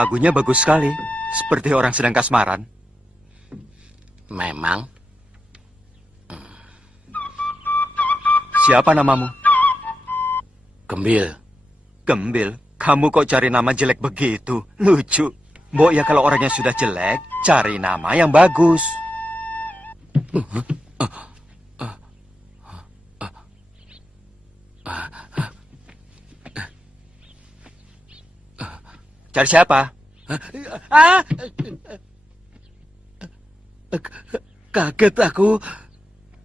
Lagunya bagus sekali, seperti orang sedang kasmaran. Memang. Siapa namamu? Gembil. Gembil? Kamu kok cari nama jelek begitu? Lucu. Mbok ya kalau orangnya sudah jelek, cari nama yang bagus. Cari siapa? Kaget aku.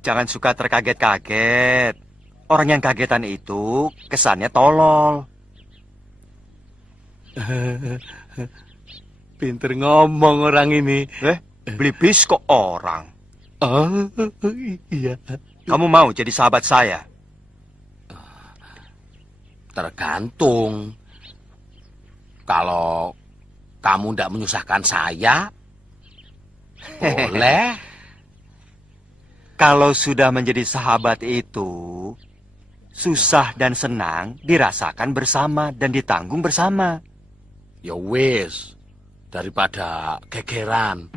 Jangan suka terkaget-kaget. Orang yang kagetan itu kesannya tolol. Pinter ngomong orang ini. Belibis kok orang. Oh, iya. Kamu mau jadi sahabat saya? Tergantung. Kalau kamu tidak menyusahkan saya, boleh. Kalau sudah menjadi sahabat itu, susah dan senang dirasakan bersama dan ditanggung bersama. Ya wis, daripada gegeran.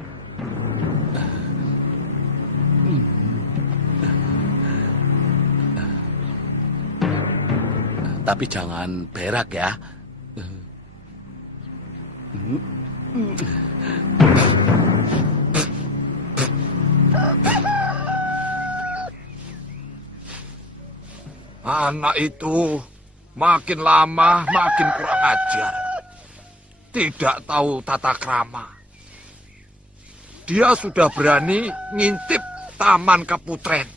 Tapi jangan berak ya. Anak itu makin lama makin kurang ajar. Tidak tahu tata krama. Dia sudah berani ngintip Taman Keputren.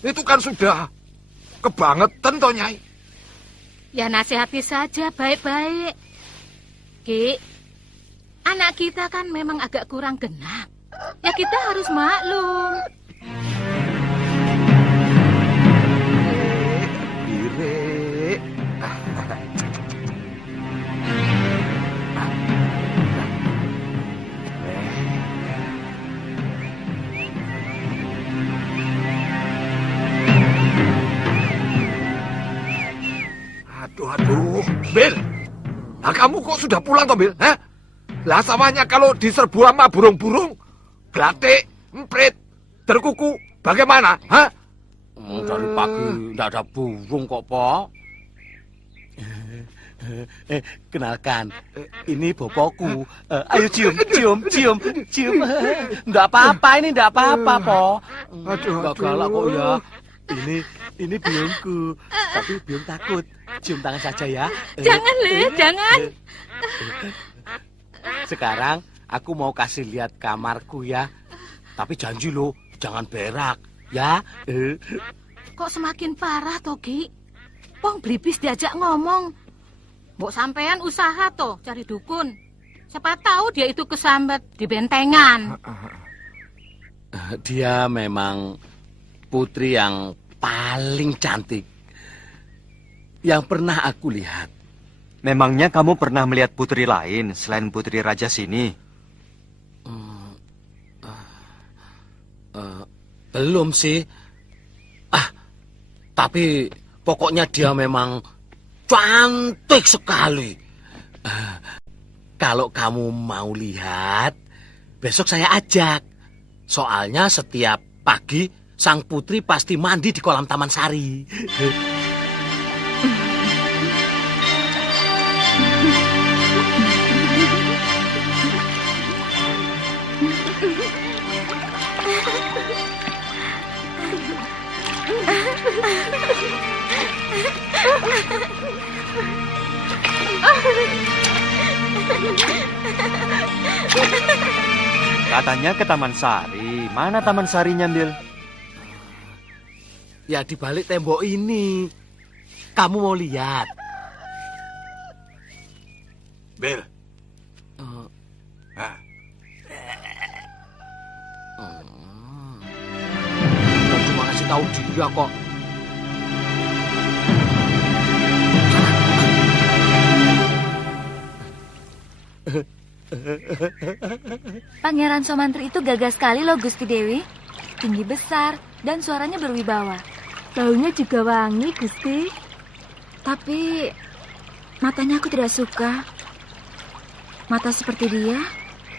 Itu kan sudah kebangetan toh, Nyai. Ya nasihati saja baik-baik. Ki, anak kita kan memang agak kurang genap. Ya kita harus maklum. Ire. Aduh, Bil. Nah, kamu kok sudah pulang toh, Bil? Hah? Lah sawahnya kalau diserbu sama burung-burung, glatik, emprit, terkuku, bagaimana? Hah? Dari pagi tidak ada burung kok, Pok. Kenalkan, ini bapakku. Ayo cium. Tidak apa-apa, ini tidak apa-apa, Pok. Enggak galak kok ya. Ini biungku, tapi biung takut. Cium tangan saja ya. Jangan, Le, jangan. Sekarang aku mau kasih lihat kamarku ya. Tapi janji lo, jangan berak ya. Kok semakin parah toh, Ki? Pong Blibis diajak ngomong. Mbok sampean usaha toh cari dukun. Siapa tahu dia itu kesambat di bentengan. Dia memang putri yang paling cantik yang pernah aku lihat. Memangnya kamu pernah melihat putri lain selain putri raja sini? Belum sih. Tapi pokoknya dia memang cantik sekali. Kalau kamu mau lihat, besok saya ajak. Soalnya setiap pagi sang putri pasti mandi di kolam Taman Sari. Katanya ke Taman Sari. Mana Taman Sarinya, Bil? Ya di balik tembok ini. Kamu mau lihat? Bil. Cuma ngasih tahu dia kok. Pangeran Somantri itu gagah sekali loh, Gusti Dewi. Tinggi besar dan suaranya berwibawa. Baunya juga wangi, Gusti. Tapi matanya aku tidak suka. Mata seperti dia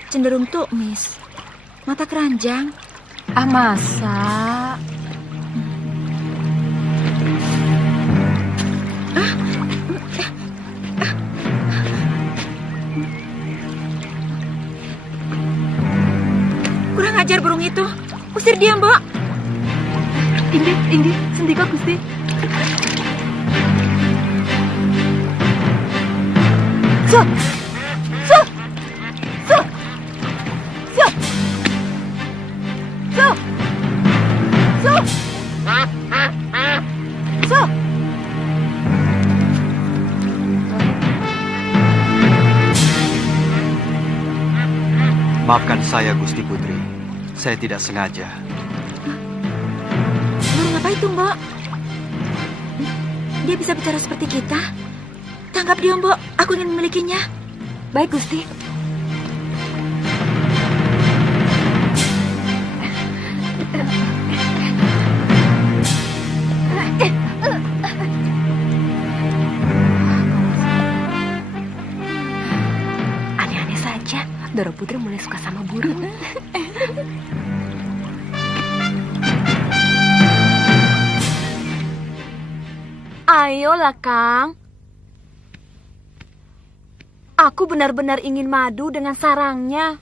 cenderung tukmis. Mata keranjang. Ah, masa? Kurang ajar burung itu. Usir dia, Mbok. Inggih, sendika Gusti. Sup! Sup! Sup! Sup! Sup! Sup! Sup! Maafkan saya, Gusti Putri. Saya tidak sengaja. Burung apa itu, Mbok? Dia bisa bicara seperti kita? Tangkap dia, Mbok. Aku ingin memilikinya. Baik, Gusti. Aneh-aneh saja. Doro Putri mulai suka sama burung. Ayolah, Kang. Aku benar-benar ingin madu dengan sarangnya.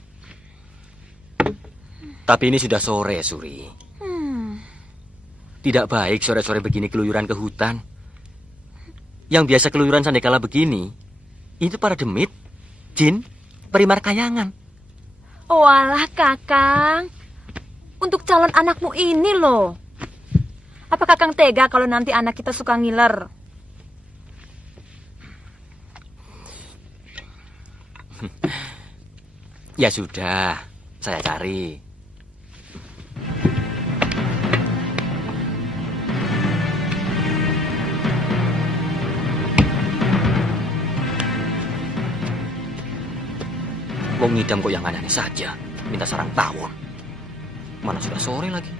Tapi ini sudah sore, Suri. Tidak baik sore-sore begini keluyuran ke hutan. Yang biasa keluyuran sandekala begini, itu para demit, jin, perimar kayangan. Oh alah, Kakang. Untuk calon anakmu ini loh. Apa Kakang tega kalau nanti anak kita suka ngiler? Ya sudah, saya cari. Wong ngidam kok yang aneh saja, minta sarang tawon. Mana sudah sore lagi.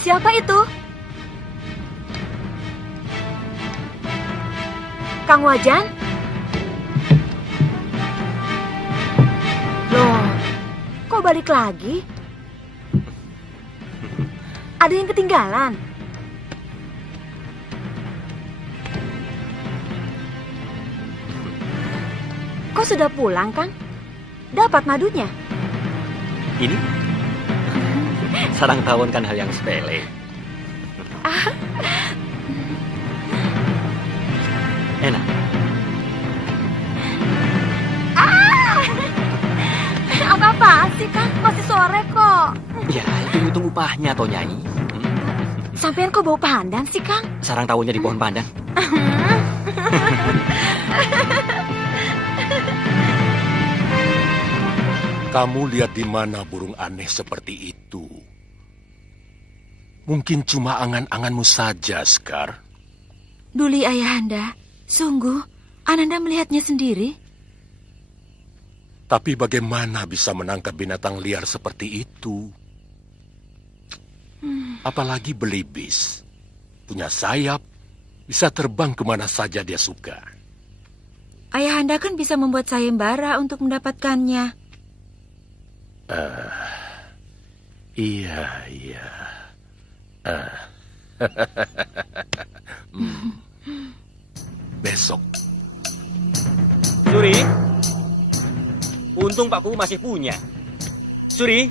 Siapa itu? Kang Wajan? Loh, kok balik lagi? Ada yang ketinggalan? Kok sudah pulang, Kang? Dapat madunya? Ini? Sarang tawon kan hal yang sepele. Enak. Apa-apaan sih, Kang? Masih sore kok. Ya, hitung-hitung upahnya toh Nyai. Sampean kok bau pandan sih, Kang? Sarang tawonnya di pohon pandan. Kamu lihat di mana burung aneh seperti itu? Mungkin cuma angan-anganmu saja, Sekar. Duli Ayahanda, sungguh Ananda melihatnya sendiri. Tapi bagaimana bisa menangkap binatang liar seperti itu? Apalagi belibis. Punya sayap, bisa terbang kemana saja dia suka. Ayahanda kan bisa membuat sayembara untuk mendapatkannya. Iya. Besok. Suri, untung Pak Kuwu masih punya. Suri,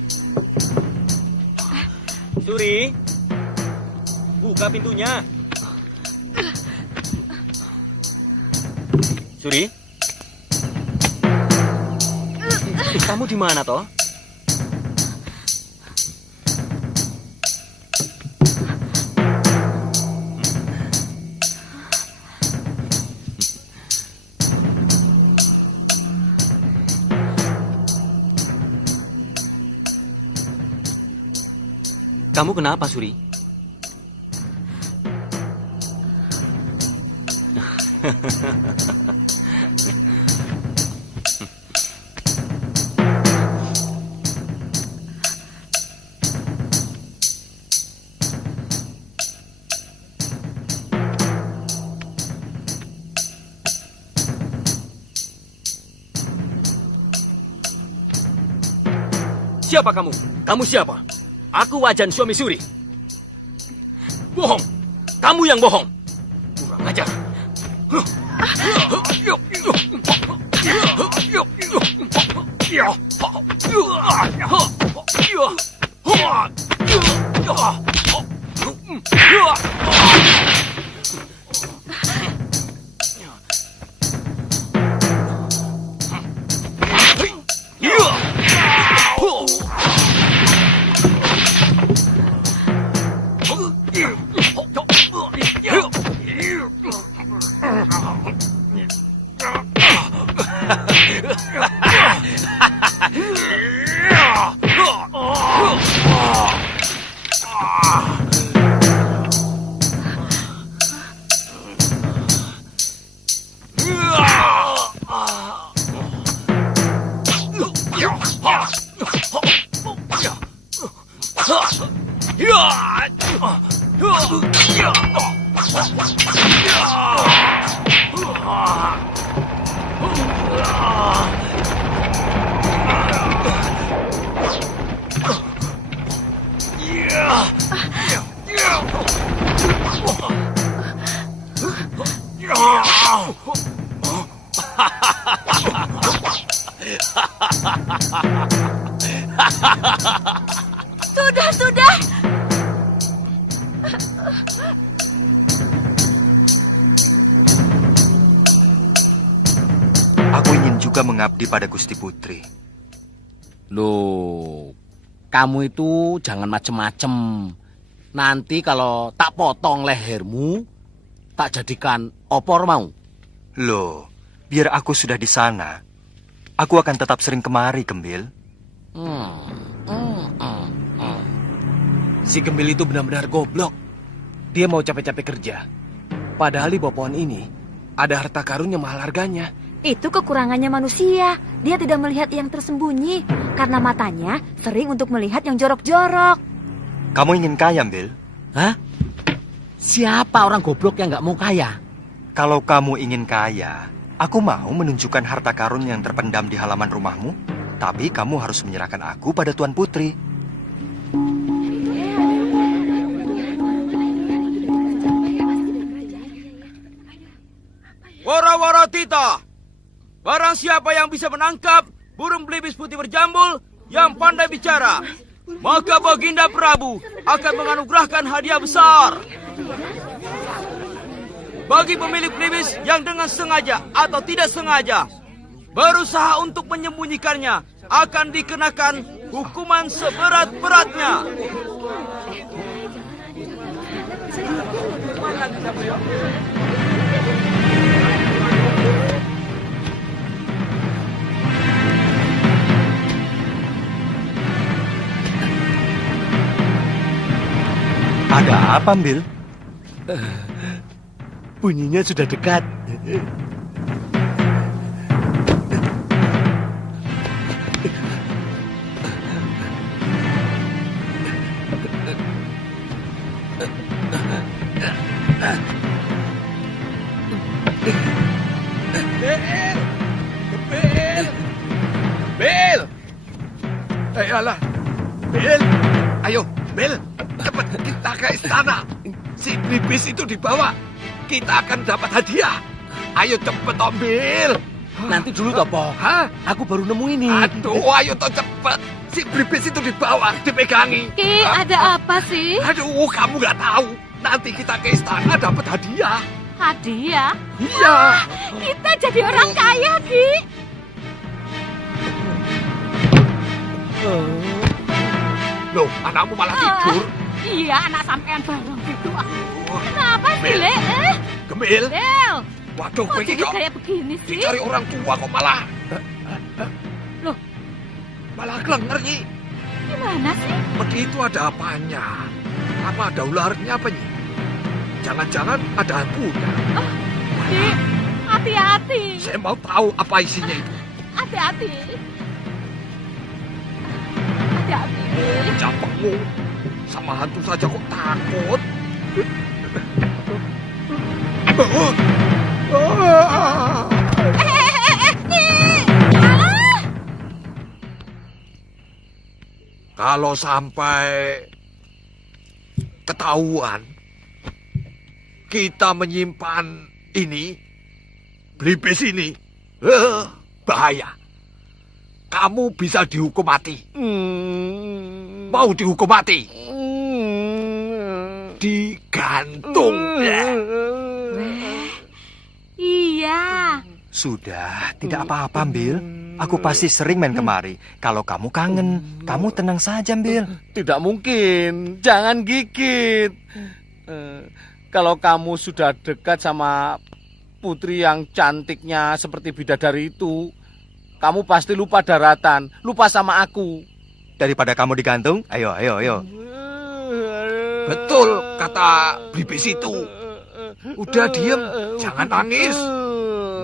buka pintunya. Suri? Kamu di mana, toh? Kamu kenapa, Suri? Siapa kamu? Kamu siapa? Aku Wajan, suami Suri. Bohong. Kamu yang bohong. Kurang ajar. Sudah. Aku ingin juga mengabdi pada Gusti Putri. Loh, kamu itu jangan macem-macem. Nanti kalau tak potong lehermu, tak jadikan opor mau. Loh, biar aku sudah di sana, aku akan tetap sering kemari, Gembil. Si Gembil itu benar-benar goblok. Dia mau capek-capek kerja. Padahal di bawah pohon ini ada harta karun yang mahal harganya. Itu kekurangannya manusia. Dia tidak melihat yang tersembunyi karena matanya sering untuk melihat yang jorok-jorok. Kamu ingin kaya, Bil? Hah? Siapa orang goblok yang nggak mau kaya? Kalau kamu ingin kaya, aku mau menunjukkan harta karun yang terpendam di halaman rumahmu. Tapi kamu harus menyerahkan aku pada Tuan Putri. Wara-wara tita, barang siapa yang bisa menangkap burung belibis putih berjambul yang pandai bicara, maka Baginda Prabu akan menganugerahkan hadiah besar. Bagi pemilik belibis yang dengan sengaja atau tidak sengaja berusaha untuk menyembunyikannya, akan dikenakan hukuman seberat-beratnya. Ada apa, Bil? Bunyinya sudah dekat. Bil! Ayolah, Bil! Ayo, Bil! Cepat kita ke istana. Si Blibis itu dibawa. Kita akan dapat hadiah. Ayo cepet, Om Bil! Nanti dulu toh, Po. Hah? Aku baru nemu ini. Aduh, ayo toh cepet. Si Blibis itu dibawa, dipegangi. Ki, ada apa sih? Aduh, kamu nggak tahu. Nanti kita ke istana dapat hadiah. Hadiah? Iya. Kita jadi orang kaya, Ki. Loh, anakmu malah tidur. Iya, anak sampean bareng gitu. Kenapa sih, Le? Gemil. Del. Waduh, Kok kowe iki jadi kok kayak begini sih? dicari orang tua kok malah. Loh. Malah klenger, Nyi. Gimana sih? Begitu ada apanya? Apa ada ularnya apa, Nyi? Jangan-jangan ada hantunya. Ki, hati-hati. Saya mau tahu apa isinya itu. Hati-hati. Hati-hati. Capekmu. Sama hantu saja kok takut. Kalau sampai ketahuan kita menyimpan ini, Blibis ini, bahaya. Kamu bisa dihukum mati. Mau dihukum mati? Digantung. Iya. Sudah, tidak apa-apa, Bil. Aku pasti sering main kemari. Kalau kamu kangen, kamu tenang saja, Bil. Tidak mungkin, jangan gigit. Kalau kamu sudah dekat sama putri yang cantiknya seperti bidadari itu, kamu pasti lupa daratan, lupa sama aku. Daripada kamu digantung, ayo. Betul kata Blibis itu. Udah diem, jangan nangis.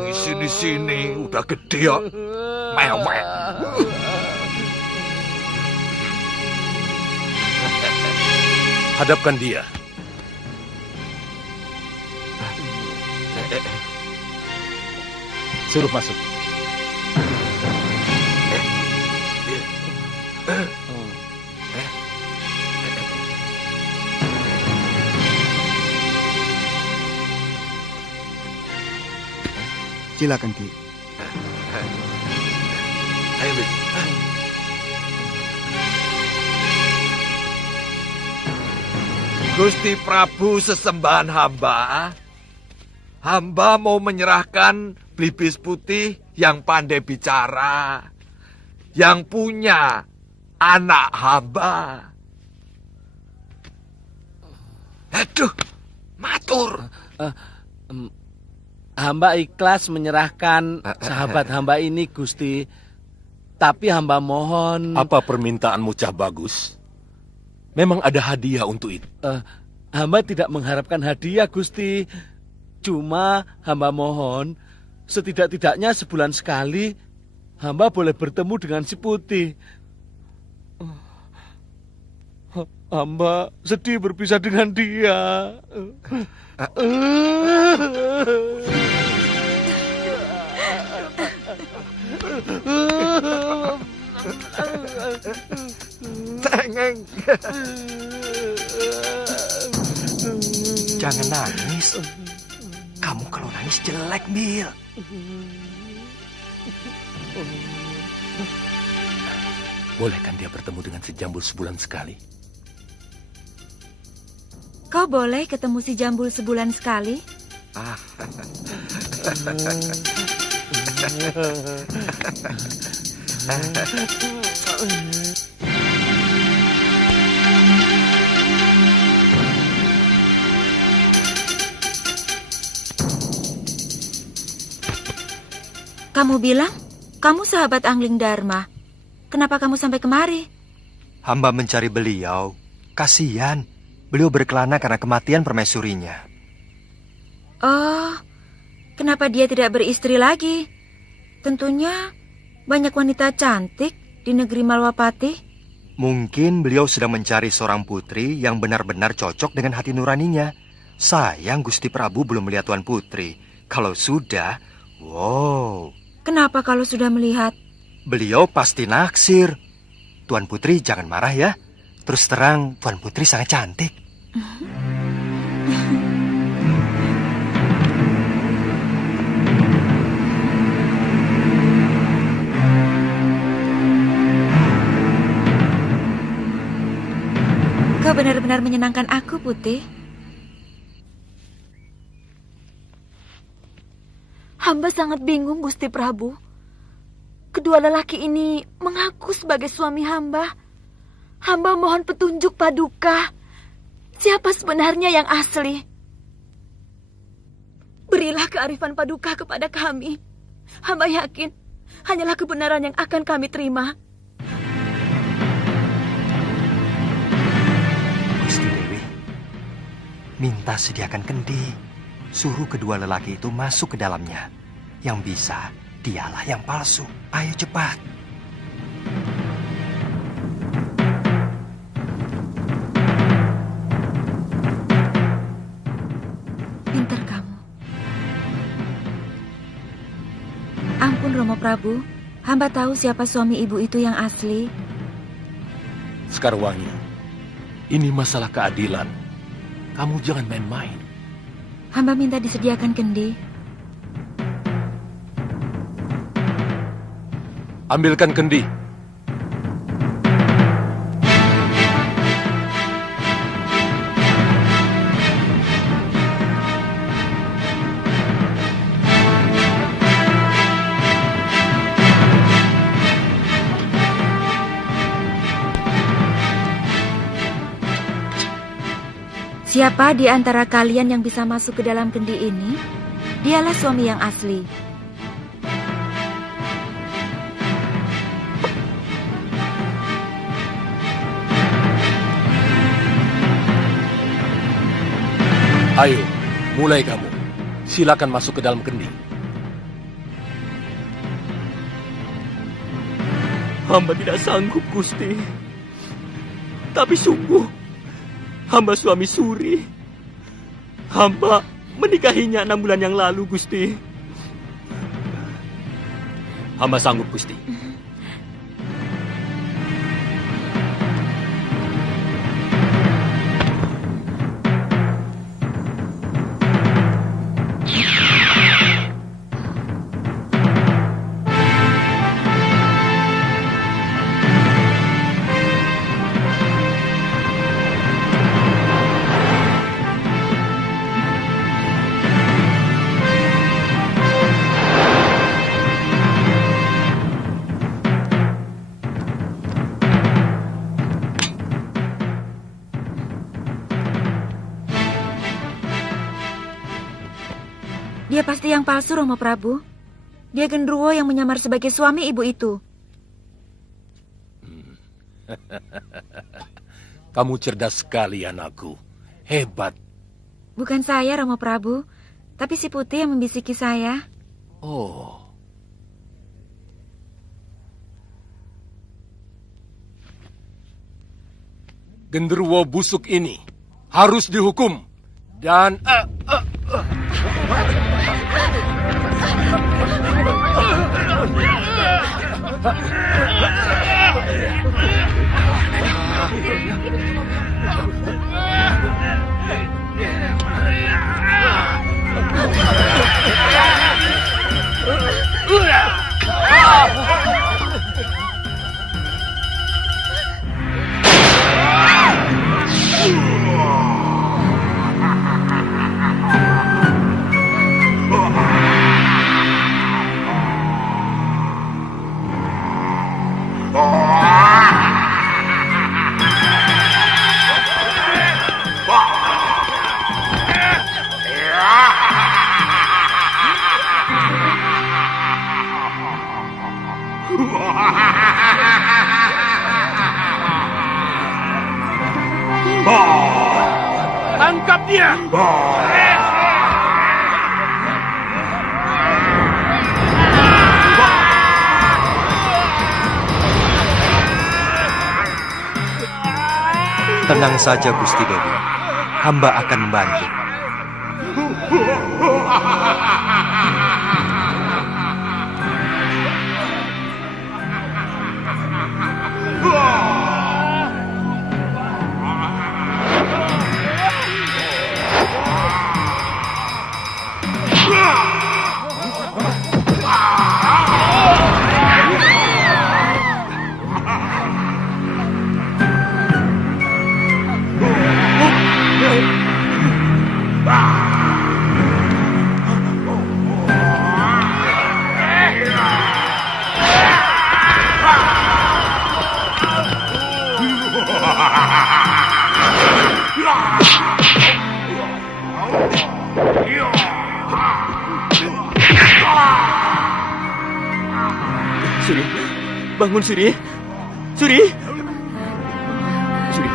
Di sini udah gede ya. Mewek. Hadapkan dia. Suruh masuk. Silakan, Ki. Ayo, Bil. Gusti Prabu sesembahan hamba. Hamba mau menyerahkan Blibis putih yang pandai bicara. Yang punya anak hamba. Aduh, matur. Hamba ikhlas menyerahkan sahabat hamba ini, Gusti. Tapi hamba mohon... Apa permintaanmu, Cah Bagus? Memang ada hadiah untuk itu. Hamba tidak mengharapkan hadiah, Gusti. Cuma hamba mohon, setidak-tidaknya sebulan sekali, hamba boleh bertemu dengan si putih. Hamba sedih berpisah dengan dia. Cengeng. Jangan nangis. Kamu kalau nangis jelek, Bil. Bolehkan dia bertemu dengan si Jambul sebulan sekali? Kau boleh ketemu si Jambul sebulan sekali? Kamu bilang kamu sahabat Angling Dharma. Kenapa kamu sampai kemari? Hamba mencari beliau. Kasihan. Beliau berkelana karena kematian permaisurinya. Oh, kenapa dia tidak beristri lagi? Tentunya banyak wanita cantik di negeri Malwapati. Mungkin beliau sedang mencari seorang putri yang benar-benar cocok dengan hati nuraninya. Sayang Gusti Prabu belum melihat Tuan Putri. Kalau sudah, wow. Kenapa kalau sudah melihat? Beliau pasti naksir. Tuan Putri jangan marah ya. Terus terang, Tuan Putri sangat cantik. Kau benar-benar menyenangkan aku, Putih. Hamba sangat bingung, Gusti Prabu. Kedua lelaki ini mengaku sebagai suami hamba. Hamba mohon petunjuk Paduka. Siapa sebenarnya yang asli? Berilah kearifan Paduka kepada kami. Hamba yakin hanyalah kebenaran yang akan kami terima. Gusti Dewi, minta sediakan kendi. Suruh kedua lelaki itu masuk ke dalamnya. Yang bisa, dialah yang palsu. Ayo cepat. Pintar kamu. Ampun Romo Prabu, hamba tahu siapa suami ibu itu yang asli. Sekarwangi, ini masalah keadilan. Kamu jangan main-main. Hamba minta disediakan kendi. Ambilkan kendi. Siapa di antara kalian yang bisa masuk ke dalam kendi ini? Dialah suami yang asli. Ayo, mulai kamu. Silakan masuk ke dalam kendi. Hamba tidak sanggup, Gusti. Tapi sungguh, hamba suami Suri. Hamba menikahinya 6 bulan yang lalu, Gusti. Hamba sanggup, Gusti. Dia pasti yang palsu, Romo Prabu. Dia genderuwo yang menyamar sebagai suami ibu itu. Kamu cerdas sekali, anakku. Hebat. Bukan saya, Romo Prabu, tapi si Putih yang membisiki saya. Oh. Genderuwo busuk ini harus dihukum dan tangkap dia. Tenang saja, Gusti Dewi. Hamba akan membantu. Suri, bangun Suri. Suri. Suri.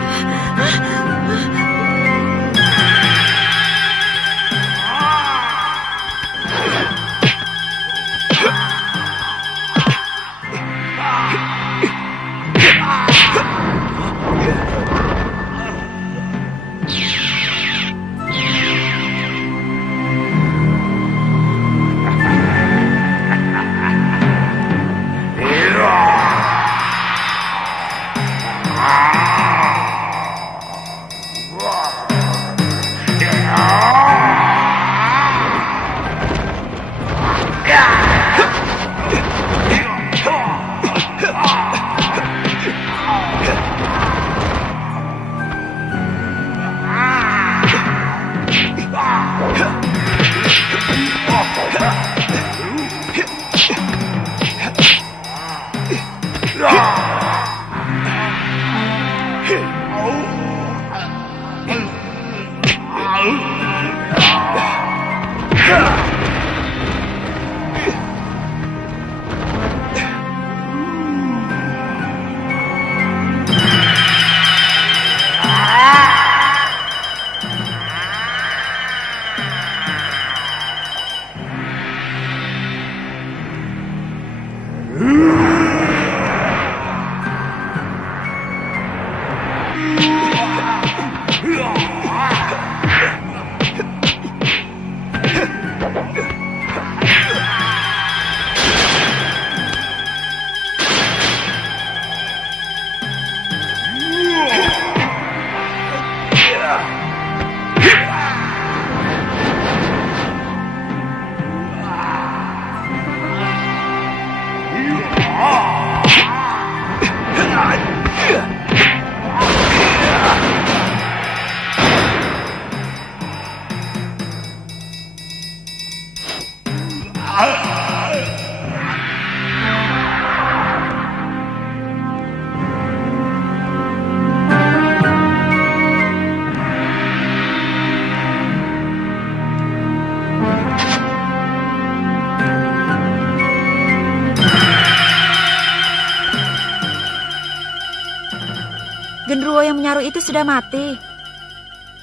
Genderuwo yang menyaruh itu sudah mati.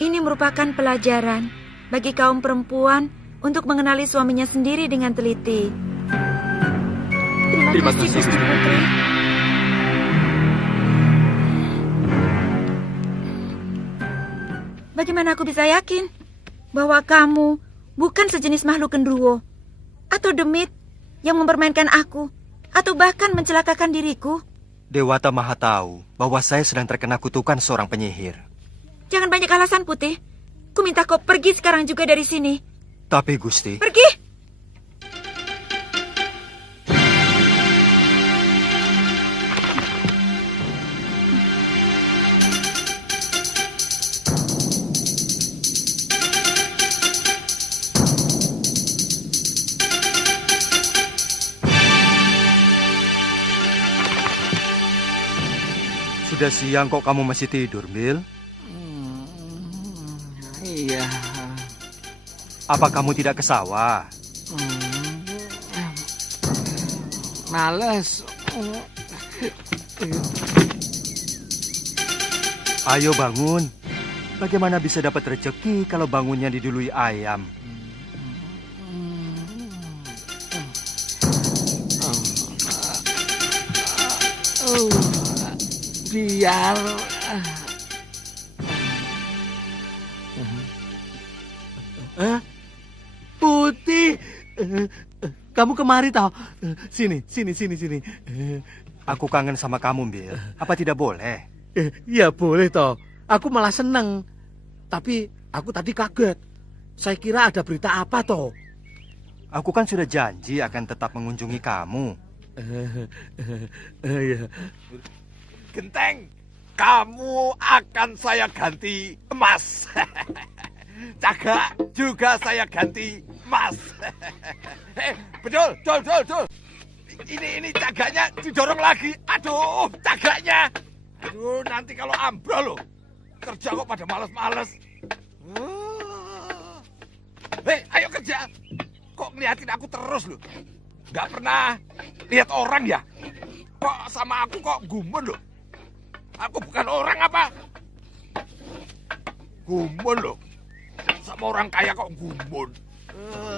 Ini merupakan pelajaran bagi kaum perempuan untuk mengenali suaminya sendiri dengan teliti. Terima kasih, Gusti Putri. Bagaimana aku bisa yakin bahwa kamu bukan sejenis makhluk genderuwo atau demit yang mempermainkan aku atau bahkan mencelakakan diriku? Dewata Maha tahu bahwa saya sedang terkena kutukan seorang penyihir. Jangan banyak alasan, Putih. Ku minta kau pergi sekarang juga dari sini. Tapi Gusti... Pergi! Sudah siang kok kamu masih tidur, Bill? Iya. Apa kamu tidak ke sawah? Males. Ayo bangun. Bagaimana bisa dapat rezeki kalau bangunnya didului ayam? Biar Putih, kamu kemari tau? Sini. Aku kangen sama kamu, Bill. Apa tidak boleh? Ya boleh toh. Aku malah seneng. Tapi aku tadi kaget. Saya kira ada berita apa toh? Aku kan sudah janji akan tetap mengunjungi kamu. Ya. Genteng, kamu akan saya ganti emas. Cagak juga saya ganti emas. Betul. Ini cagaknya didorong lagi. Aduh, cagaknya. Aduh, nanti kalau ambrol loh. Kerja kok pada males-males. Ayo kerja. Kok ngeliatin aku terus loh. Nggak pernah lihat orang ya? Kok sama aku kok gumun loh? Aku bukan orang apa? Gumun loh. Sama orang kaya kok gumun.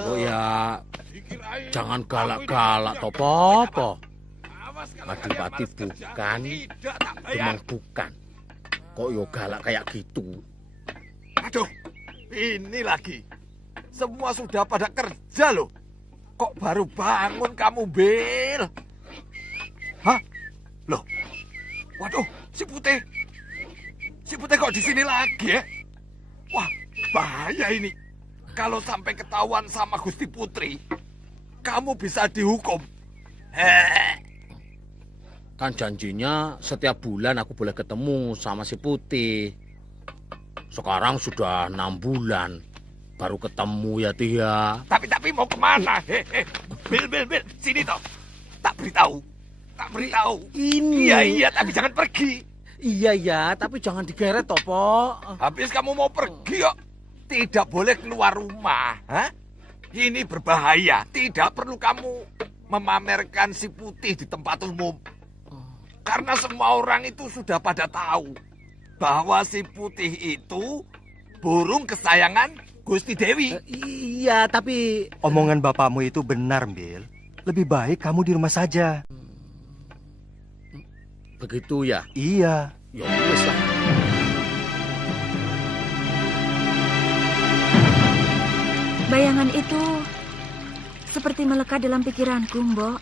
Oh ya, jangan galak-galak toh, Popo. Adipati bukan, memang bukan. Kok yo galak kayak gitu? Aduh, ini lagi. Semua sudah pada kerja loh. Kok baru bangun kamu, Bil? Hah? Loh? Waduh, si Putih. Si Putih kok di sini lagi ya? Wah, bahaya ini. Kalau sampai ketahuan sama Gusti Putri, kamu bisa dihukum. Kan janjinya setiap bulan aku boleh ketemu sama si Putih. Sekarang sudah 6 bulan. Baru ketemu ya, Tia. Tapi mau kemana? Bil, sini toh. Tak beritahu. Ini. Iya, tapi jangan pergi. Iya, tapi jangan digeret toh, Po. Habis kamu mau pergi kok. Tidak boleh keluar rumah. Hah? Ini berbahaya. Tidak perlu kamu memamerkan si Putih di tempat umum. Karena semua orang itu sudah pada tahu bahwa si Putih itu burung kesayangan Gusti Dewi. Iya, tapi... Omongan bapakmu itu benar, Bil. Lebih baik kamu di rumah saja. Begitu ya? Iya. Ya wis lah. Bayangan itu seperti melekat dalam pikiranku, Mbok.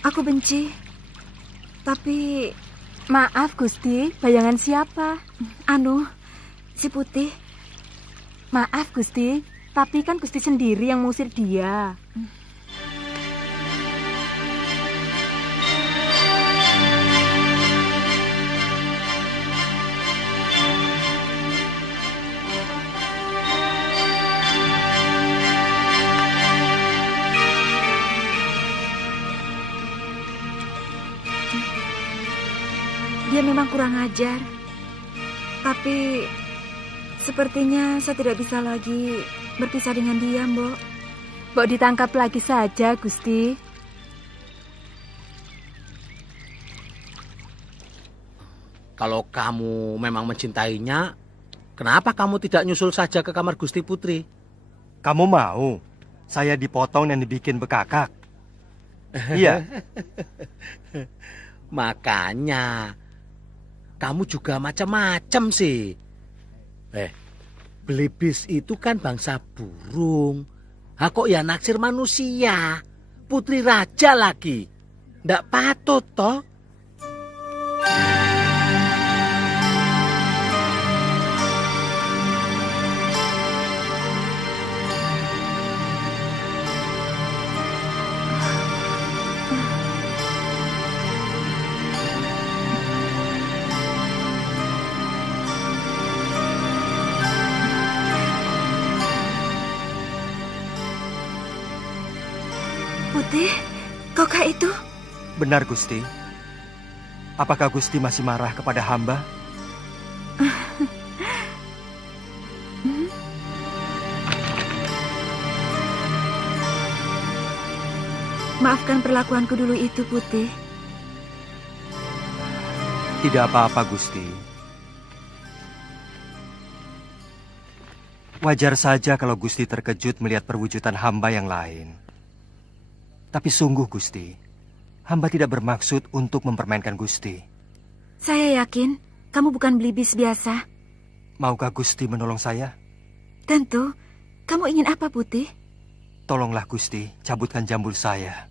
Aku benci, tapi... Maaf, Gusti, bayangan siapa? Si Putih. Maaf, Gusti, tapi kan Gusti sendiri yang mengusir dia. Dia memang kurang ajar. Tapi sepertinya saya tidak bisa lagi berpisah dengan dia, Mbok. Mbok ditangkap lagi saja, Gusti. Kalau kamu memang mencintainya, kenapa kamu tidak nyusul saja ke kamar Gusti Putri? Kamu mau saya dipotong dan dibikin bekakak? Iya. Makanya kamu juga macam-macam sih. Belibis itu kan bangsa burung. Kok ya naksir manusia? Putri raja lagi. Ndak patut toh. Putih, kaukah itu? Benar, Gusti. Apakah Gusti masih marah kepada hamba? Maafkan perlakuanku dulu itu, Putih. Tidak apa-apa, Gusti. Wajar saja kalau Gusti terkejut melihat perwujudan hamba yang lain. Tapi sungguh, Gusti, hamba tidak bermaksud untuk mempermainkan Gusti. Saya yakin kamu bukan belibis biasa. Maukah Gusti menolong saya? Tentu. Kamu ingin apa, Putih? Tolonglah, Gusti, cabutkan jambul saya.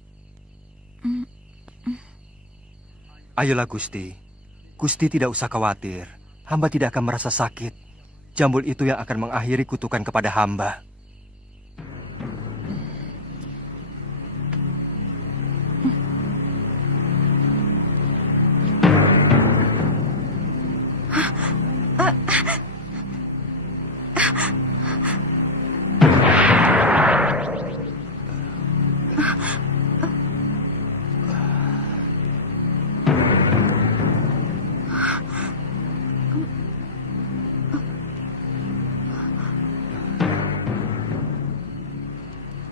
Ayolah, Gusti. Gusti tidak usah khawatir. Hamba tidak akan merasa sakit. Jambul itu yang akan mengakhiri kutukan kepada hamba.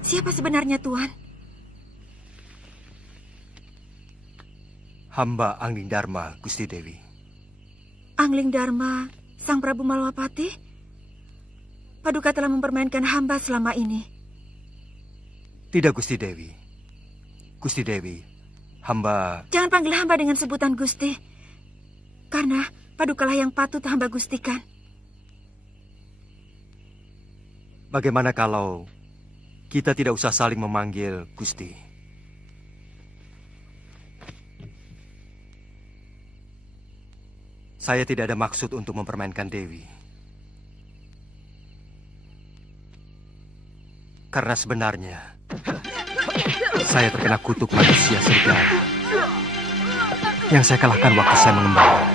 Siapa sebenarnya Tuan? Hamba Angling Dharma, Gusti Dewi. Angling Dharma, Sang Prabu Malwapati? Paduka telah mempermainkan hamba selama ini. Tidak, Gusti Dewi. Gusti Dewi, hamba... Jangan panggil hamba dengan sebutan Gusti. Karena Padukalah yang patut hamba gustikan. Bagaimana kalau kita tidak usah saling memanggil Gusti? Saya tidak ada maksud untuk mempermainkan Dewi. Karena sebenarnya saya terkena kutuk manusia serigala yang saya kalahkan waktu saya mengembara.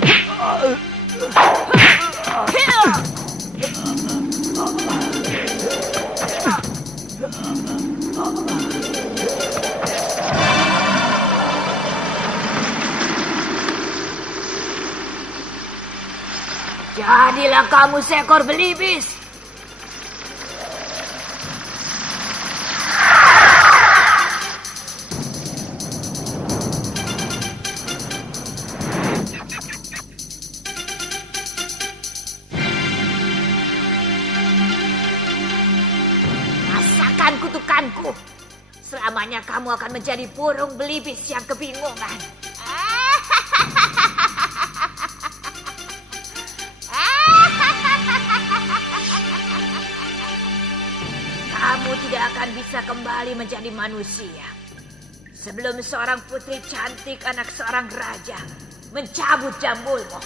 Jadilah kamu seekor belibis. Rasakan kutukanku. Selamanya kamu akan menjadi burung belibis yang kebingungan. Kamu tidak akan bisa kembali menjadi manusia sebelum seorang putri cantik anak seorang raja mencabut jambulmu.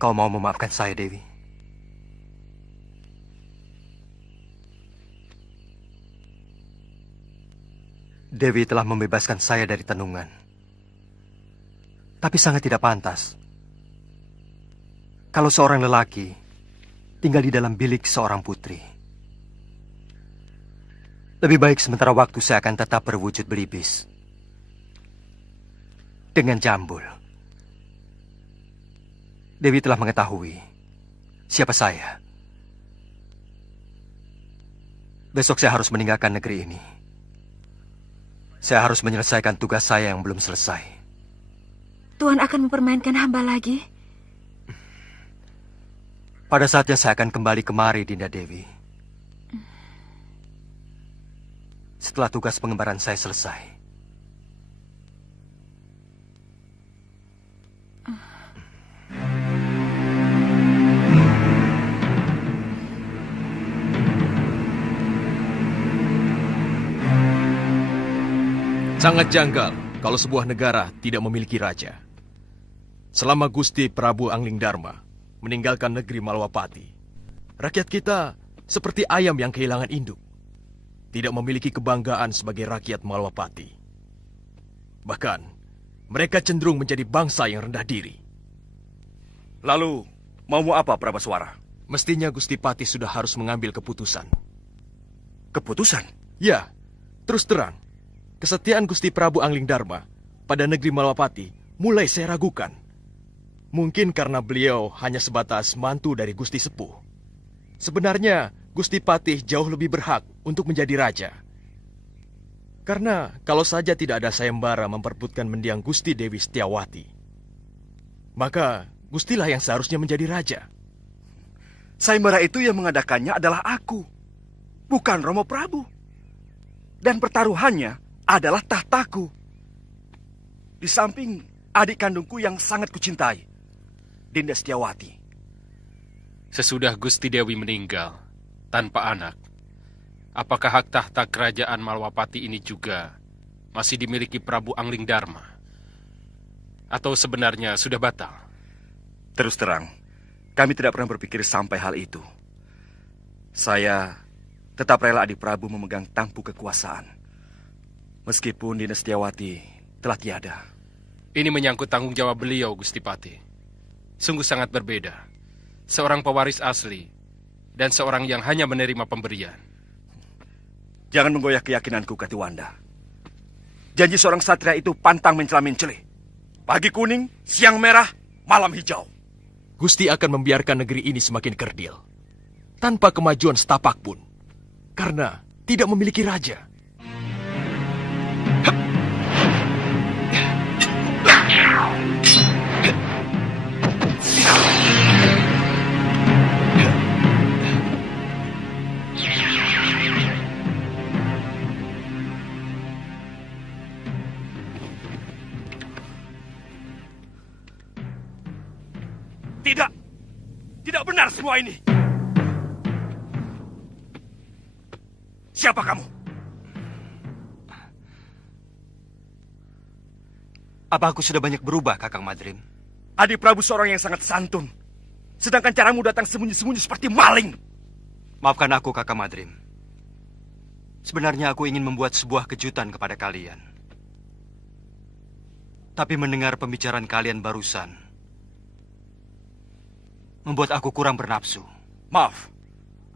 Kau mau memaafkan saya, Dewi? Dewi telah membebaskan saya dari tenungan. Tapi sangat tidak pantas kalau seorang lelaki tinggal di dalam bilik seorang putri. Lebih baik sementara waktu saya akan tetap berwujud belibis dengan jambul. Dewi telah mengetahui siapa saya. Besok saya harus meninggalkan negeri ini. Saya harus menyelesaikan tugas saya yang belum selesai. Tuhan akan mempermainkan hamba lagi? Pada saatnya saya akan kembali kemari, Dinda Dewi. Setelah tugas pengembaraan saya selesai. Sangat janggal kalau sebuah negara tidak memiliki raja. Selama Gusti Prabu Angling Dharma meninggalkan negeri Malwapati, rakyat kita seperti ayam yang kehilangan induk. Tidak memiliki kebanggaan sebagai rakyat Malwapati. Bahkan, mereka cenderung menjadi bangsa yang rendah diri. Lalu, maumu apa, Prabaswara? Mestinya Gusti Patih sudah harus mengambil keputusan. Keputusan? Ya, terus terang. Kesetiaan Gusti Prabu Angling Dharma pada negeri Malwapati mulai saya ragukan. Mungkin karena beliau hanya sebatas mantu dari Gusti Sepuh. Sebenarnya Gusti Patih jauh lebih berhak untuk menjadi raja. Karena kalau saja tidak ada sayembara memperebutkan mendiang Gusti Dewi Setiawati, maka Gustilah yang seharusnya menjadi raja. Sayembara itu yang mengadakannya adalah aku, bukan Romo Prabu. Dan pertaruhannya adalah tahtaku. Di samping adik kandungku yang sangat kucintai, Dinda Setiawati. Sesudah Gusti Dewi meninggal tanpa anak, apakah hak tahta kerajaan Malwapati ini juga masih dimiliki Prabu Angling Dharma? Atau sebenarnya sudah batal? Terus terang, kami tidak pernah berpikir sampai hal itu. Saya tetap rela adik Prabu memegang tampuk kekuasaan. Meskipun Dinda Setiawati telah tiada. Ini menyangkut tanggung jawab beliau, Gusti Patih. Sungguh sangat berbeda. Seorang pewaris asli dan seorang yang hanya menerima pemberian. Jangan menggoyah keyakinanku, Katiwanda. Janji seorang satria itu pantang mencela-mencela. Pagi kuning, siang merah, malam hijau. Gusti akan membiarkan negeri ini semakin kerdil, tanpa kemajuan setapak pun, karena tidak memiliki raja. Tidak benar semua ini. Siapa kamu? Apa aku sudah banyak berubah, Kakang Madrim? Adi Prabu seorang yang sangat santun. Sedangkan caramu datang sembunyi-sembunyi seperti maling. Maafkan aku, Kakang Madrim. Sebenarnya aku ingin membuat sebuah kejutan kepada kalian. Tapi mendengar pembicaraan kalian barusan membuat aku kurang bernafsu. Maaf,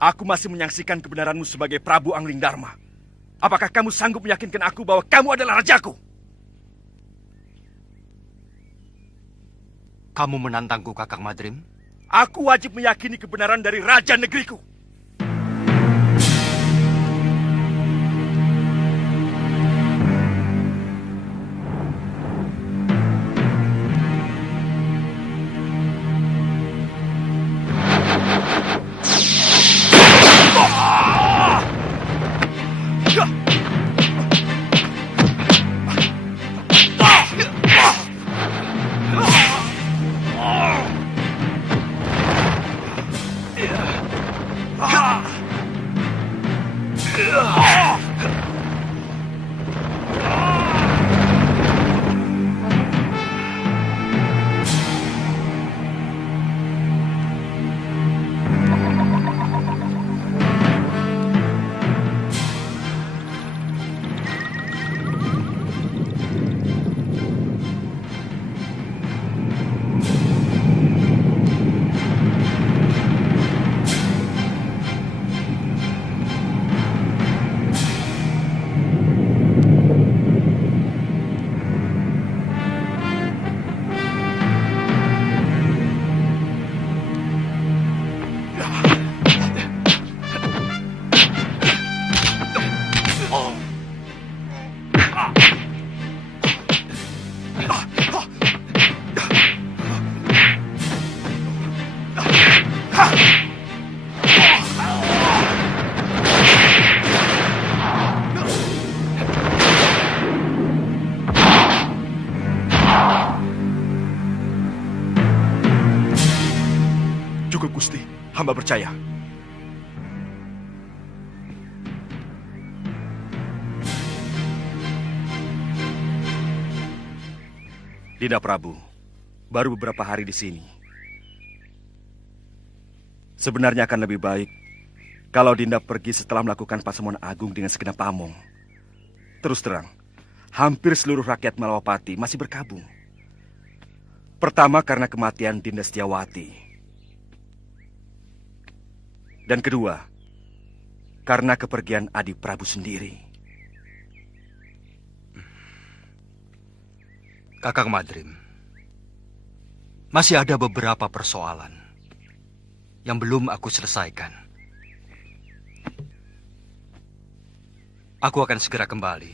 aku masih menyaksikan kebenaranmu sebagai Prabu Angling Dharma. Apakah kamu sanggup meyakinkan aku bahwa kamu adalah rajaku? Kamu menantangku, Kakang Madrim? Aku wajib meyakini kebenaran dari raja negeriku. Cukup, Gusti. Hamba percaya. Dinda Prabu, baru beberapa hari di sini. Sebenarnya akan lebih baik kalau Dinda pergi setelah melakukan pasemuan agung dengan segenap pamong. Terus terang, hampir seluruh rakyat Malawapati masih berkabung. Pertama karena kematian Dinda Setiawati. Dan kedua, karena kepergian Adi Prabu sendiri. Kakang Madrim, masih ada beberapa persoalan yang belum aku selesaikan. Aku akan segera kembali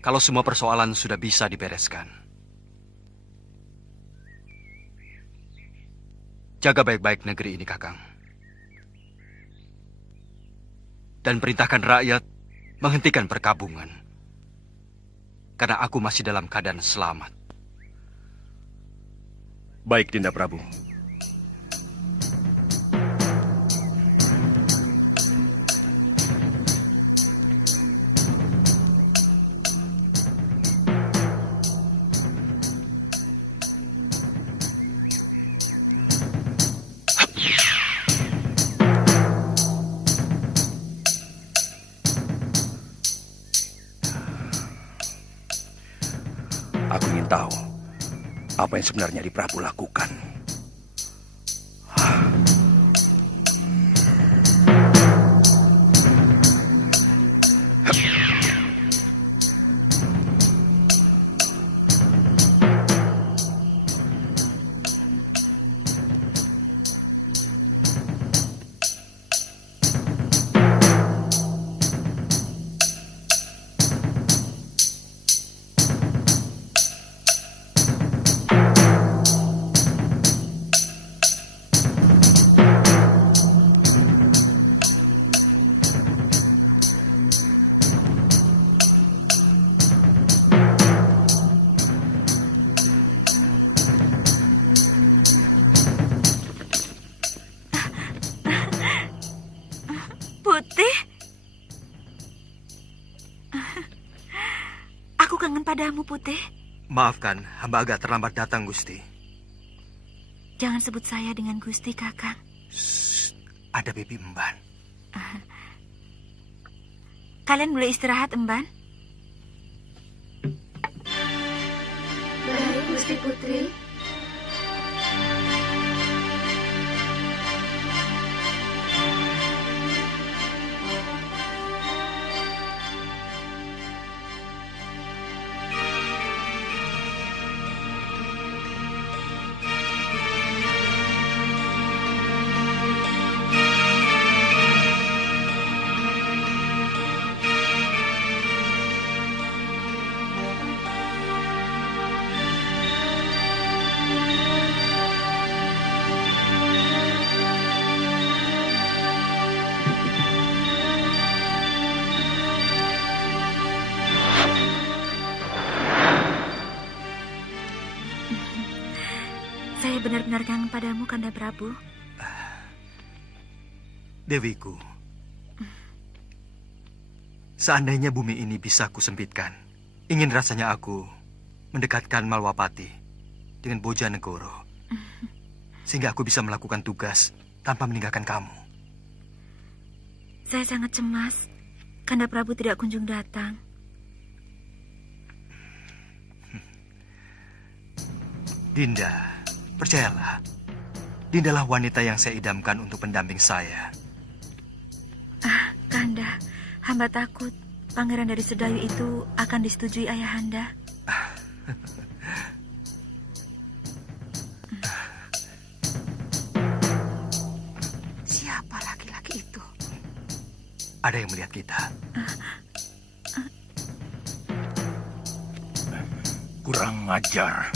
kalau semua persoalan sudah bisa dibereskan. Jaga baik-baik negeri ini, Kakang. Dan perintahkan rakyat menghentikan perkabungan. Karena aku masih dalam keadaan selamat. Baik, Dinda Prabu. Aku ingin tahu apa yang sebenarnya Adi Prabu lakukan. Putih. Aku kangen padamu, Putih. Maafkan, hamba agak terlambat datang, Gusti. Jangan sebut saya dengan Gusti, Kakang. Ada Bibi Emban. Kalian boleh istirahat, Emban. Baik, Gusti Putri. Saya benar-benar kangen padamu, Kanda Prabu. Dewiku, seandainya bumi ini bisa kusempitkan, ingin rasanya aku mendekatkan Malwapati dengan Bojanegoro, sehingga aku bisa melakukan tugas tanpa meninggalkan kamu. Saya sangat cemas. Kanda Prabu tidak kunjung datang. Dinda, percayalah, Dindalah wanita yang saya idamkan untuk pendamping saya. Kanda, hamba takut pangeran dari Sedayu itu akan disetujui ayahanda. Siapa laki-laki itu? Ada yang melihat kita. Kurang ajar.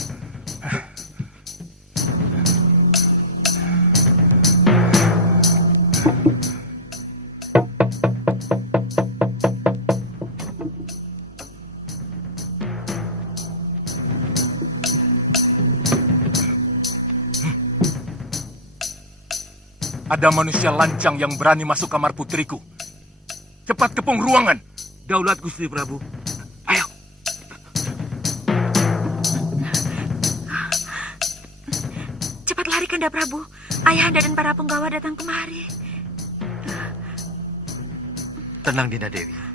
Ada manusia lancang yang berani masuk kamar putriku. Cepat kepung ruangan. Daulat Gusti Prabu. Ayo. Cepat lari, Kanda Prabu. Ayahanda dan para penggawa datang kemari. Tenang, Dinda Dewi.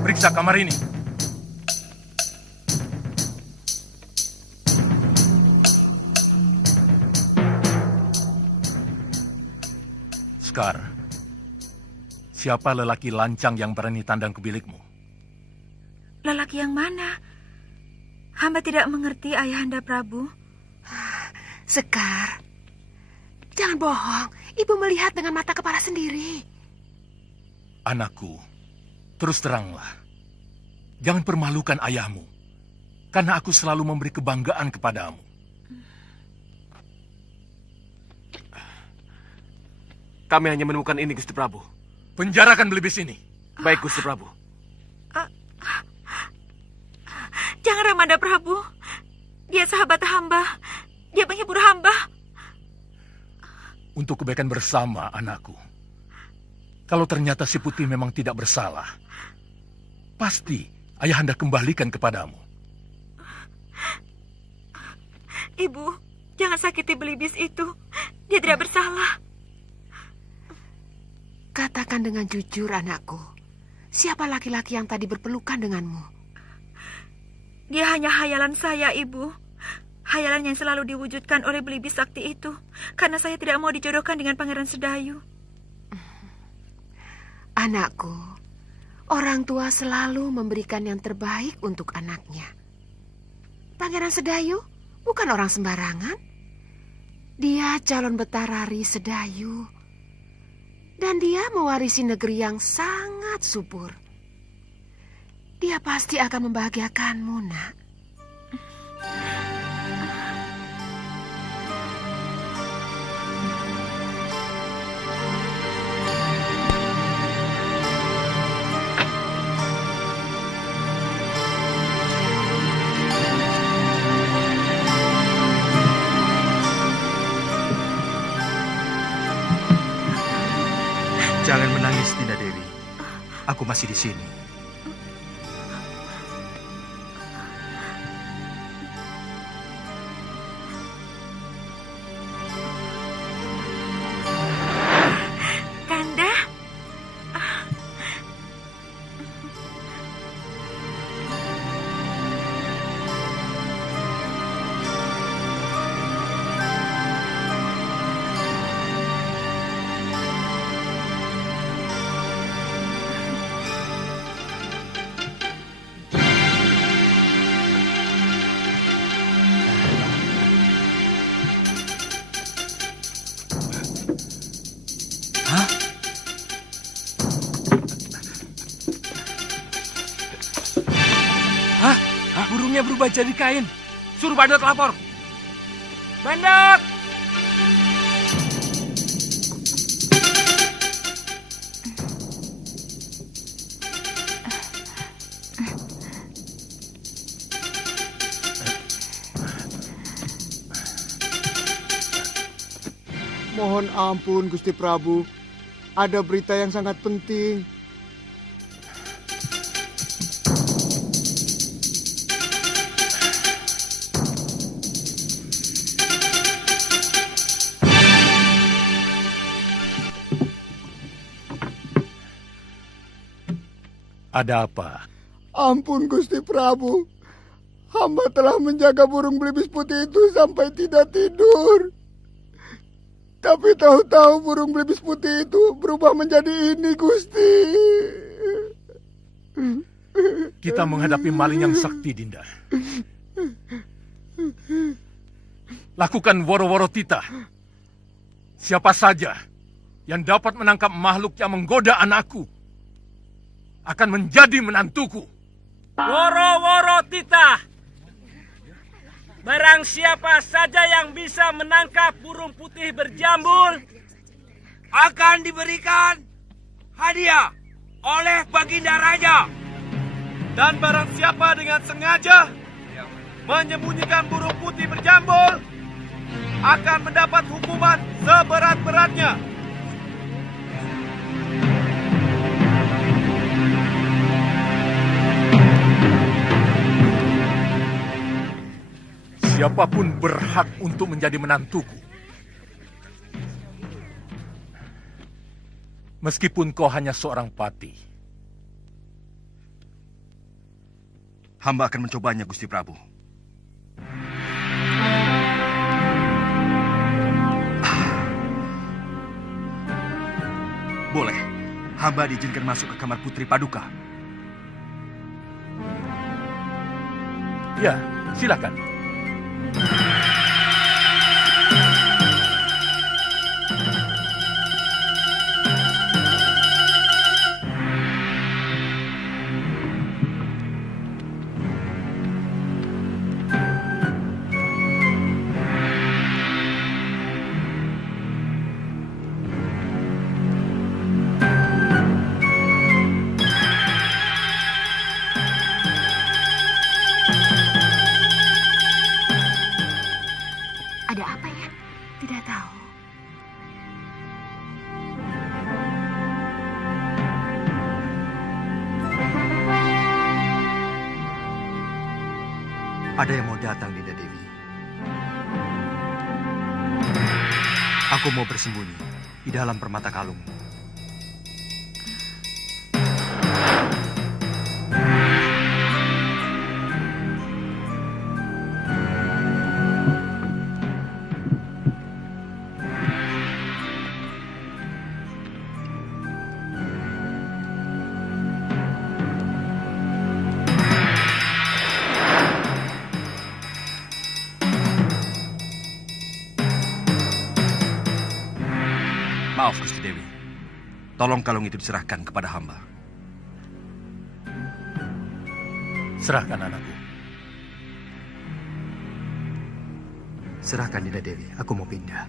Periksa kamar ini. Sekar, siapa lelaki lancang yang berani tandang ke bilikmu? Lelaki yang mana? Hamba tidak mengerti, Ayahanda Prabu. Sekar, jangan bohong. Ibu melihat dengan mata kepala sendiri. Anakku, terus teranglah. Jangan permalukan ayahmu, karena aku selalu memberi kebanggaan kepadamu. Kami hanya menemukan ini, Gusti Prabu. Penjarakan belibis ini. Baik, Gusti Prabu. Jangan, Ramanda Prabu. Dia sahabat hamba. Dia penghibur hamba. Untuk kebaikan bersama, anakku. Kalau ternyata si Putih memang tidak bersalah, pasti ayahanda kembalikan kepadamu. Ibu, jangan sakiti belibis itu. Dia tidak bersalah. Katakan dengan jujur, anakku. Siapa laki-laki yang tadi berpelukan denganmu? Dia hanya hayalan saya, Ibu. Hayalan yang selalu diwujudkan oleh belibis sakti itu. Karena saya tidak mau dijodohkan dengan Pangeran Sedayu. Anakku, orang tua selalu memberikan yang terbaik untuk anaknya. Pangeran Sedayu bukan orang sembarangan. Dia calon Betarari Sedayu. Dan dia mewarisi negeri yang sangat subur. Dia pasti akan membahagiakanmu, nak. Jangan menangis, Dinda Dewi. Aku masih di sini. Kanda. Burungnya berubah jadi kain. Suruh Bandot lapor. Bandot! Mohon ampun, Gusti Prabu. Ada berita yang sangat penting. Ada apa? Ampun, Gusti Prabu. Hamba telah menjaga burung belibis putih itu sampai tidak tidur. Tapi tahu-tahu burung belibis putih itu berubah menjadi ini, Gusti. Kita menghadapi maling yang sakti, Dinda. Lakukan woro-woro titah. Siapa saja yang dapat menangkap makhluk yang menggoda anakku akan menjadi menantuku. Woro-woro titah. Barang siapa saja yang bisa menangkap burung putih berjambul akan diberikan hadiah oleh Baginda Raja. Dan barang siapa dengan sengaja menyembunyikan burung putih berjambul akan mendapat hukuman seberat-beratnya. Siapapun berhak untuk menjadi menantuku. Meskipun kau hanya seorang patih. Hamba akan mencobanya, Gusti Prabu. Boleh. Hamba diizinkan masuk ke kamar Putri Paduka. Ya, silakan. Ada apa ya? Tidak tahu. Ada yang mau datang, Dinda Dewi. Aku mau bersembunyi di dalam permata kalung. Maaf, Gusti Dewi. Tolong kalung itu diserahkan kepada hamba. Serahkan anakku. Serahkan, Dinda Dewi. Aku mau pindah.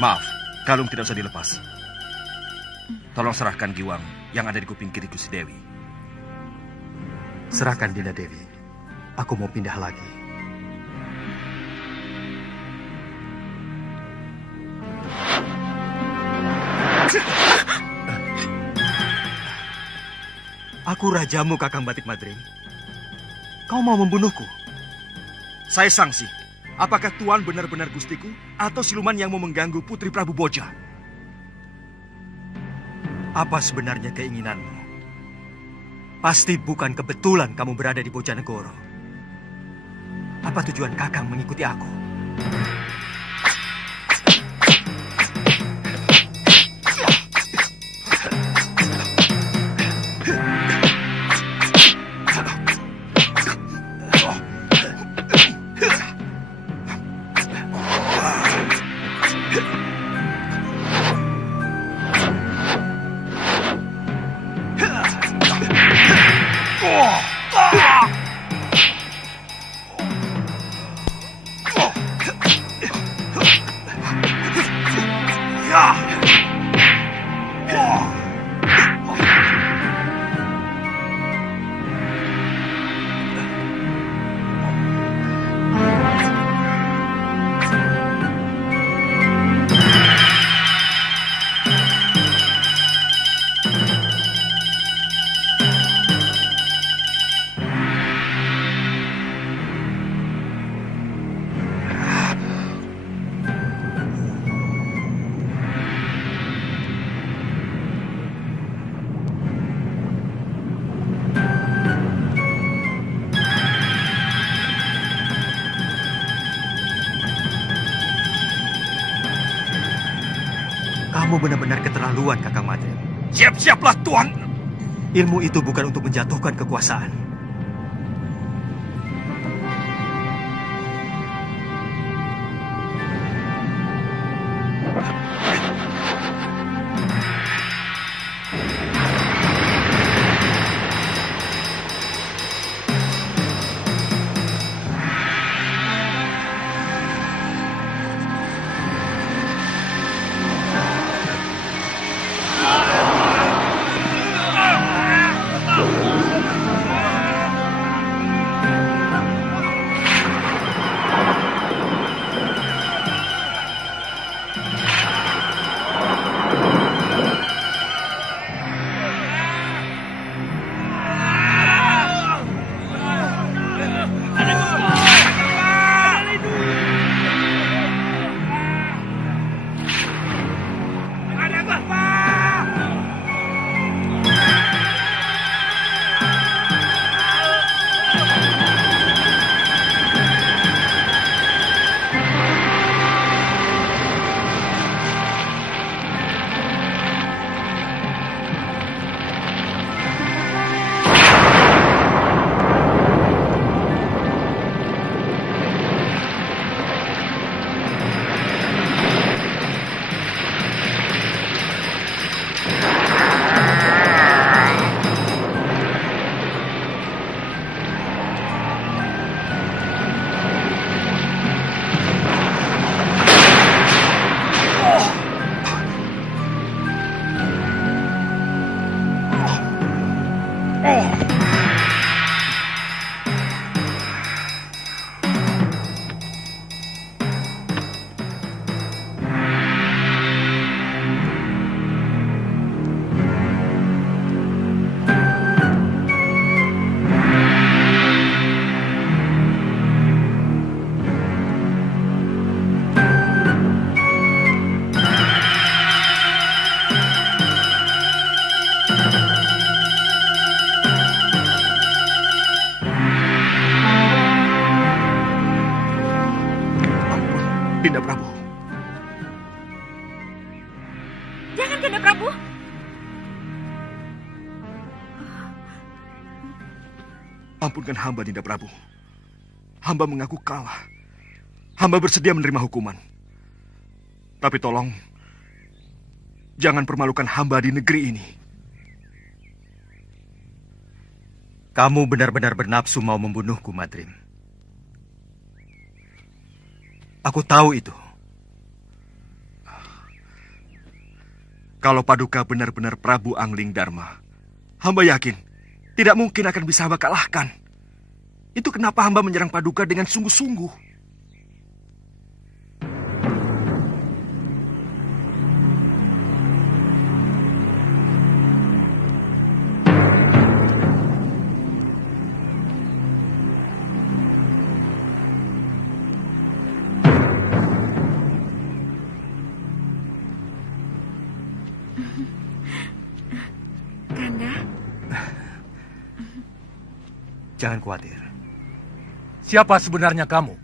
Maaf, kalung tidak usah dilepas. Tolong serahkan giwang yang ada di kuping kiri Gusti Dewi. Serahkan, Dinda Dewi. Aku mau pindah lagi. Aku rajamu, Kakang Batik Madrim. Kau mau membunuhku? Saya sangsi. Apakah Tuan benar-benar gustiku atau siluman yang mau mengganggu Putri Prabu Boja? Apa sebenarnya keinginanmu? Pasti bukan kebetulan kamu berada di Bojanegoro. Apa tujuan Kakang mengikuti aku? Kamu benar-benar keterlaluan, Kakang Madrim. Siap-siaplah, Tuan. Ilmu itu bukan untuk menjatuhkan kekuasaan. Dinda Prabu. Jangan, Dinda Prabu. Ampunkan hamba, Dinda Prabu. Hamba mengaku kalah. Hamba bersedia menerima hukuman. Tapi tolong, jangan permalukan hamba di negeri ini. Kamu benar-benar bernafsu mau membunuhku, Madrim. Aku tahu itu. Kalau Paduka benar-benar Prabu Angling Dharma, hamba yakin tidak mungkin akan bisa hamba kalahkan. Itu kenapa hamba menyerang Paduka dengan sungguh-sungguh. Jangan khawatir. Siapa sebenarnya kamu?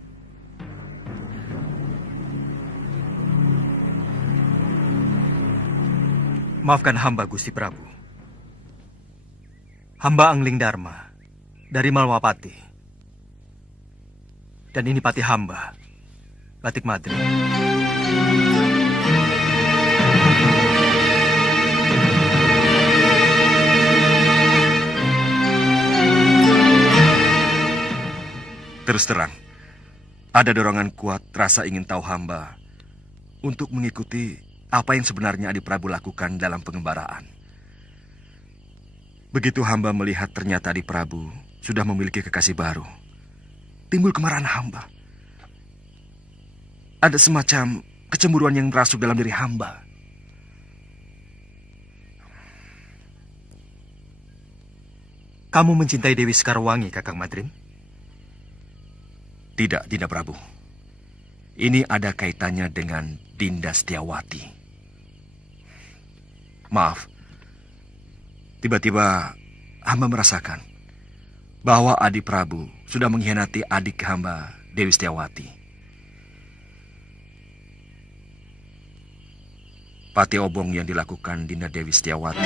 Maafkan hamba, Gusti Prabu. Hamba Angling Darma dari Malwapati. Dan ini pati hamba, Batik Madri. Terus terang, ada dorongan kuat rasa ingin tahu hamba untuk mengikuti apa yang sebenarnya Adi Prabu lakukan dalam pengembaraan. Begitu hamba melihat ternyata Adi Prabu sudah memiliki kekasih baru, timbul kemarahan hamba. Ada semacam kecemburuan yang merasuk dalam diri hamba. Kamu mencintai Dewi Sekarwangi, Kakang Madrim? Tidak, Dinda Prabu. Ini ada kaitannya dengan Dinda Setiawati. Maaf, tiba-tiba hamba merasakan bahwa Adi Prabu sudah mengkhianati adik hamba, Dewi Setiawati. Pati obong yang dilakukan Dinda Dewi Setiawati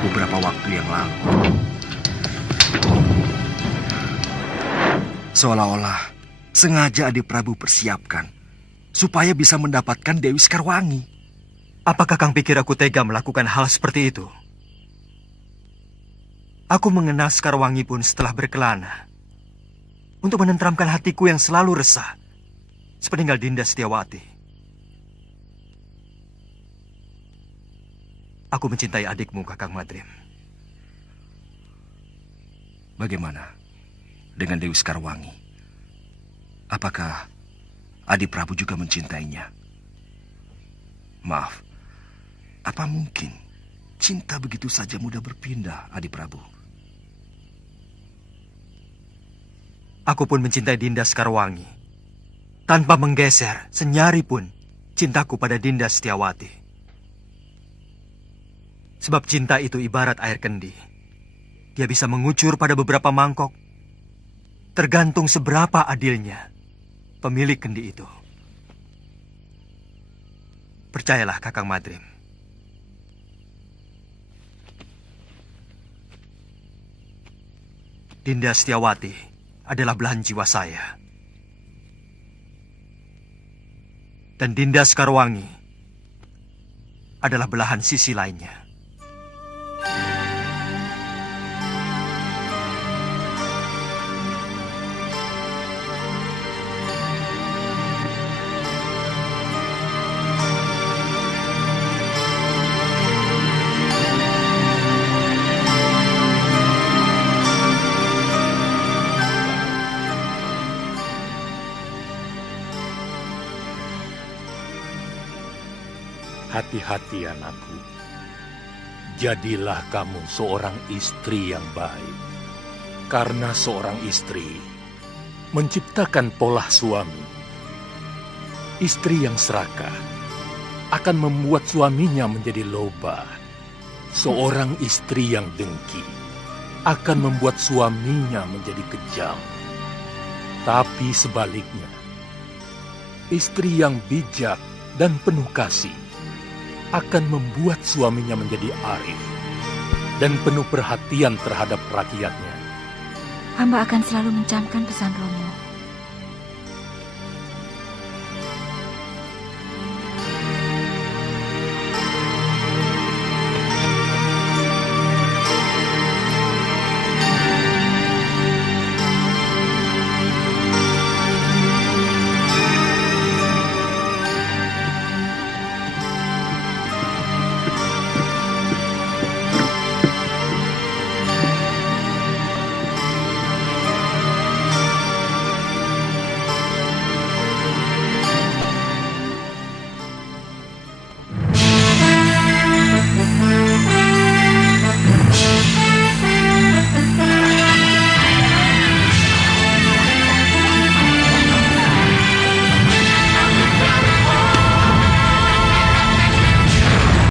beberapa waktu yang lalu, seolah-olah sengaja Adi Prabu persiapkan supaya bisa mendapatkan Dewi Sekarwangi. Apakah Kang pikir aku tega melakukan hal seperti itu? Aku mengenal Sekarwangi pun setelah berkelana untuk menenteramkan hatiku yang selalu resah sepeninggal Dinda Setiawati. Aku mencintai adikmu, Kakang Madrim. Bagaimana dengan Dewi Sekarwangi? Apakah Adi Prabu juga mencintainya? Maaf, apa mungkin cinta begitu saja mudah berpindah, Adi Prabu? Aku pun mencintai Dinda Sekarwangi tanpa menggeser senyari pun cintaku pada Dinda Setiawati. Sebab cinta itu ibarat air kendi. Dia bisa mengucur pada beberapa mangkok, tergantung seberapa adilnya pemilik kendi itu. Percayalah, Kakang Madrim. Dinda Setiawati adalah belahan jiwa saya. Dan Dinda Sekarwangi adalah belahan sisi lainnya. Hati-hati anakku, jadilah kamu seorang istri yang baik. Karena seorang istri menciptakan pola suami. Istri yang serakah akan membuat suaminya menjadi loba. Seorang istri yang dengki akan membuat suaminya menjadi kejam. Tapi sebaliknya, istri yang bijak dan penuh kasih akan membuat suaminya menjadi arif dan penuh perhatian terhadap rakyatnya. Hamba akan selalu mencamkan pesan Romo.